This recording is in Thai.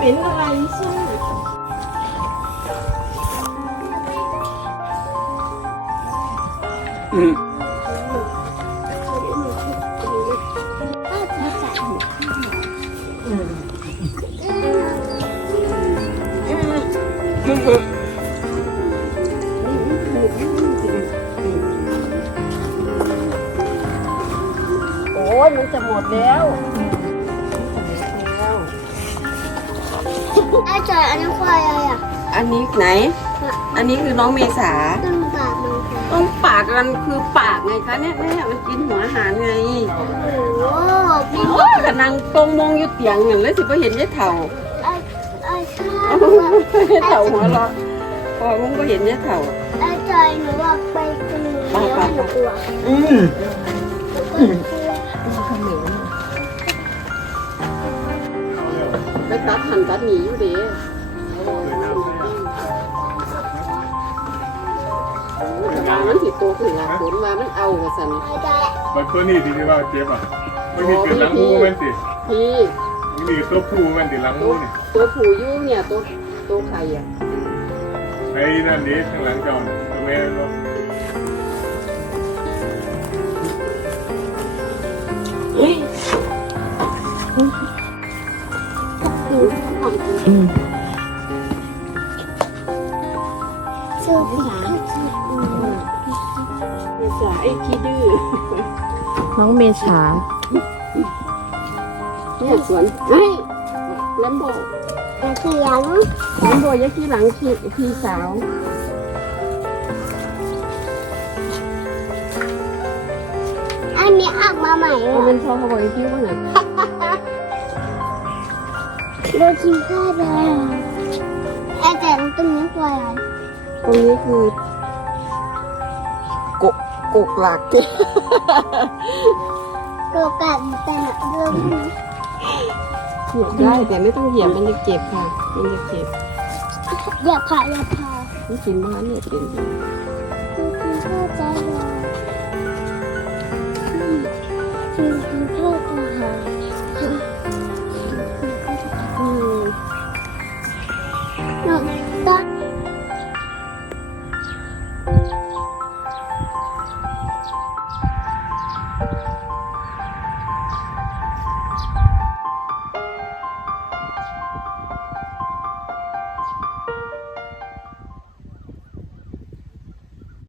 เหม็นอะไรใช่โอ้ยมันจะหมดแล้วไอ้จอยอันนี้ควายอะไรอ่ะอันนี้ไหนอันนี้คือน้องเมษาต้องปากมันต้องปากมันคือปากไงคะเนี่ยมันกินหัวอาหารไงโอ้พี่กำลังตรงมองอยู่เตียงเงินแล้วสิพอเห็นยายเถ่าไอ้ชาเถ่าหัวเราะพอมึงก็เห็นยายเถ่าไอ้จอยหนูว่าไปกินเนื้อหนูกลัวไปตัดหันตัดหนีอยู่ดิว่ามันสิโตขึ้นละผลว่ามันเอากระสันมันตัวนี้ที่ว่าเจ็บอ่ะตัวนี้เป็นหลังหูมันสิพี่นี่ตัวผู้มันติดหลังหูนี่ตัวผู้ยู่เนี่ยตัวไข่อ่ะไอ้นั่นดิข้างหลังเจ้าตัวแม่ก็ชื่อพี่เมษาไอ้ขี้ดื้อน้องเมษาเนี่ยสวนเฮ้ยแลมโบเสียงแลมโบยักษ์ที่หลังพี่สาวอันนี้ออกมาใหม่เอาเป็นพอเขาบอกพี่ว่าไงดูกินข้าวเลยไอ้แต่ตรงนี้ควายอะไรตรงนี้คือกหลักเก็กัดแต่เรื่องเหยียบได้แต่ไม่ต้องเหยียบมันจะเจ็บค่ะมันจะเจ็บอย่าผ่าไม่กินบ้านเนี่ยเป็นกินข้าวใจเลยกินข้าวใจน้องตัด